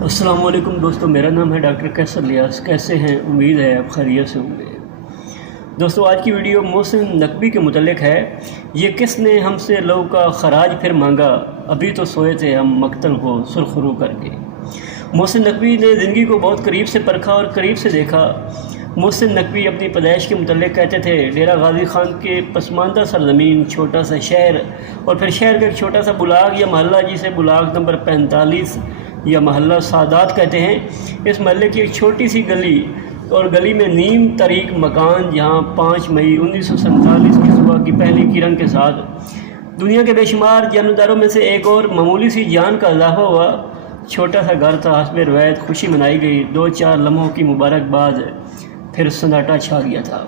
السلام علیکم دوستو، میرا نام ہے ڈاکٹر کیسر لیاس۔ کیسے ہیں؟ امید ہے آپ خیریت سے ہوں گے۔ دوستو، آج کی ویڈیو محسن نقوی کے متعلق ہے۔ یہ کس نے ہم سے لو کا خراج پھر مانگا، ابھی تو سوئے تھے ہم مقتل کو سرخ رو کر کے۔ محسن نقوی نے زندگی کو بہت قریب سے پرکھا اور قریب سے دیکھا۔ محسن نقوی اپنی پیدائش کے متعلق کہتے تھے، ڈیرہ غازی خان کے پسماندہ سرزمین، چھوٹا سا شہر اور پھر شہر کا ایک چھوٹا سا بلاگ یا محلہ، جسے بلاگ نمبر 45 یا محلہ سادات کہتے ہیں۔ اس محلے کی ایک چھوٹی سی گلی اور گلی میں نیم تاریک مکان، جہاں 5 مئی 1947 کی صبح کی پہلی کرن کے ساتھ دنیا کے بے شمار جانداروں میں سے ایک اور معمولی سی جان کا اضافہ ہوا۔ چھوٹا سا گھر تھا، حسب روایت خوشی منائی گئی، 2-4 لمحوں کی مبارکباد، پھر سناٹا چھا گیا تھا۔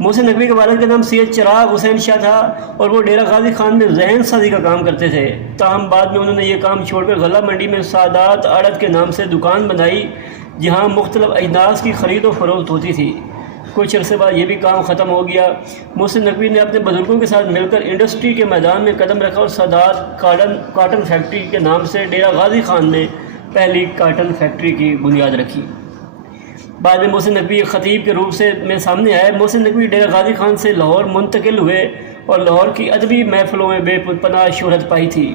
محسن نقوی کے والد کا نام سید چراغ حسین شاہ تھا اور وہ ڈیرہ غازی خان میں ذہن سازی کا کام کرتے تھے۔ تاہم بعد میں انہوں نے یہ کام چھوڑ کر غلہ منڈی میں سادات آڑت کے نام سے دکان بنائی، جہاں مختلف اجناس کی خرید و فروخت ہوتی تھی۔ کچھ عرصے بعد یہ بھی کام ختم ہو گیا۔ محسن نقوی نے اپنے بزرگوں کے ساتھ مل کر انڈسٹری کے میدان میں قدم رکھا اور سادات کاٹن فیکٹری کے نام سے ڈیرہ غازی خان میں پہلی کاٹن فیکٹری کی بنیاد رکھی۔ بعد میں محسن نقوی ایک خطیب کے روپ میں سامنے آئے۔ محسن نقوی ڈیرہ غازی خان سے لاہور منتقل ہوئے اور لاہور کی ادبی محفلوں میں بے پناہ شہرت پائی تھی۔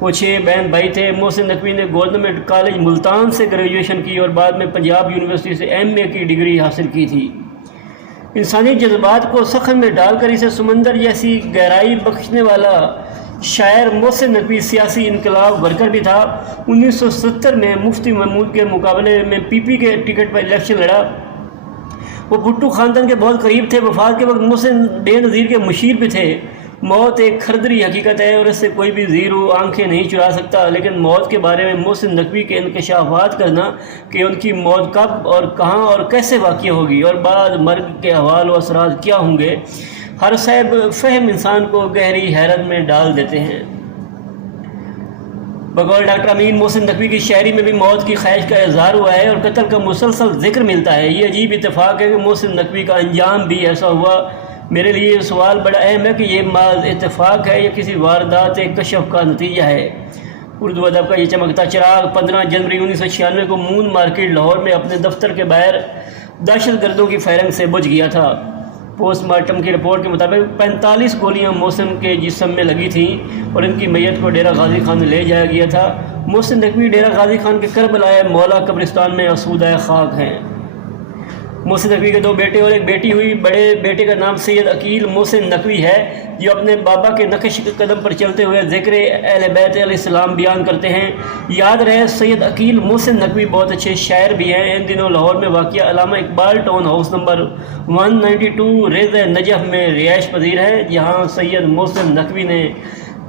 وہ 6 بہن بھائی تھے۔ محسن نقوی نے گورنمنٹ کالج ملتان سے گریجویشن کی اور بعد میں پنجاب یونیورسٹی سے ایم اے کی ڈگری حاصل کی تھی۔ انسانی جذبات کو سخن میں ڈال کر اسے سمندر جیسی گہرائی بخشنے والا شاعر محسن نقوی سیاسی انقلاب ورکر بھی تھا۔ 1970 میں مفتی محمود کے مقابلے میں پی پی کے ٹکٹ پر الیکشن لڑا۔ وہ بھٹو خاندان کے بہت قریب تھے۔ وفات کے وقت محسن بے نظیر کے مشیر بھی تھے۔ موت ایک کھردری حقیقت ہے اور اس سے کوئی بھی زیرو آنکھیں نہیں چرا سکتا، لیکن موت کے بارے میں محسن نقوی کے انکشافات کرنا کہ ان کی موت کب اور کہاں اور کیسے واقع ہوگی اور بعد مرگ کے احوال و اثرات کیا ہوں گے، ہر صاحب فہم انسان کو گہری حیرت میں ڈال دیتے ہیں۔ بقول ڈاکٹر امین، محسن نقوی کی شاعری میں بھی موت کی خواہش کا اظہار ہوا ہے اور قتل کا مسلسل ذکر ملتا ہے۔ یہ عجیب اتفاق ہے کہ محسن نقوی کا انجام بھی ایسا ہوا۔ میرے لیے یہ سوال بڑا اہم ہے کہ یہ محض اتفاق ہے یا کسی واردات کشف کا نتیجہ ہے۔ اردو ادب کا یہ چمکتا چراغ 15 جنوری 1996 کو مون مارکیٹ لاہور میں اپنے دفتر کے باہر دہشت گردوں کی فائرنگ سے بجھ گیا تھا۔ پوسٹ مارٹم کی رپورٹ کے مطابق 45 گولیاں محسن کے جسم میں لگی تھیں اور ان کی میت کو ڈیرہ غازی خان لے جایا گیا تھا۔ محسن نقوی ڈیرہ غازی خان کے کربلائے مولا قبرستان میں آسودہ خاک ہیں۔ محسن نقوی کے 2 بیٹے اور ایک بیٹی ہوئی۔ بڑے بیٹے کا نام سید عقیل محسن نقوی ہے، جو اپنے بابا کے نقش قدم پر چلتے ہوئے ذکر اہل بیت علیہ السلام بیان کرتے ہیں۔ یاد رہے، سید عقیل محسن نقوی بہت اچھے شاعر بھی ہیں۔ ان دنوں لاہور میں واقع Allama Iqbal town house number 192 Riaz Najaf میں رہائش پذیر ہے، جہاں سید محسن نقوی نے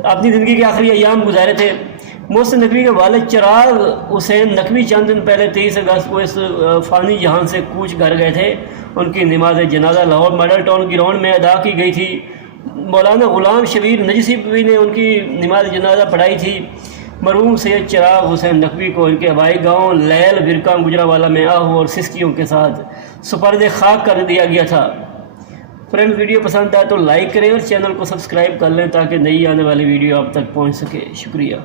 اپنی زندگی کے آخری ایام گزارے تھے۔ محسن نقوی کے والد چراغ حسین نقوی چند دن پہلے 23 اگست کو اس فانی جہان سے کوچ کر گئے تھے۔ ان کی نماز جنازہ لاہور ماڈل ٹاؤن گراؤنڈ میں ادا کی گئی تھی۔ مولانا غلام شبیر نجسی بھی نے ان کی نماز جنازہ پڑھائی تھی۔ مرحوم سید چراغ حسین نقوی کو ان کے آبائی گاؤں لیل برکان گجرانوالہ میں آہو اور سسکیوں کے ساتھ سپرد خاک کر دیا گیا تھا۔ فرینڈ، ویڈیو پسند آئے تو لائک کریں اور چینل کو سبسکرائب کر لیں تاکہ نئی آنے والی ویڈیو آپ تک پہنچ سکے۔ شکریہ۔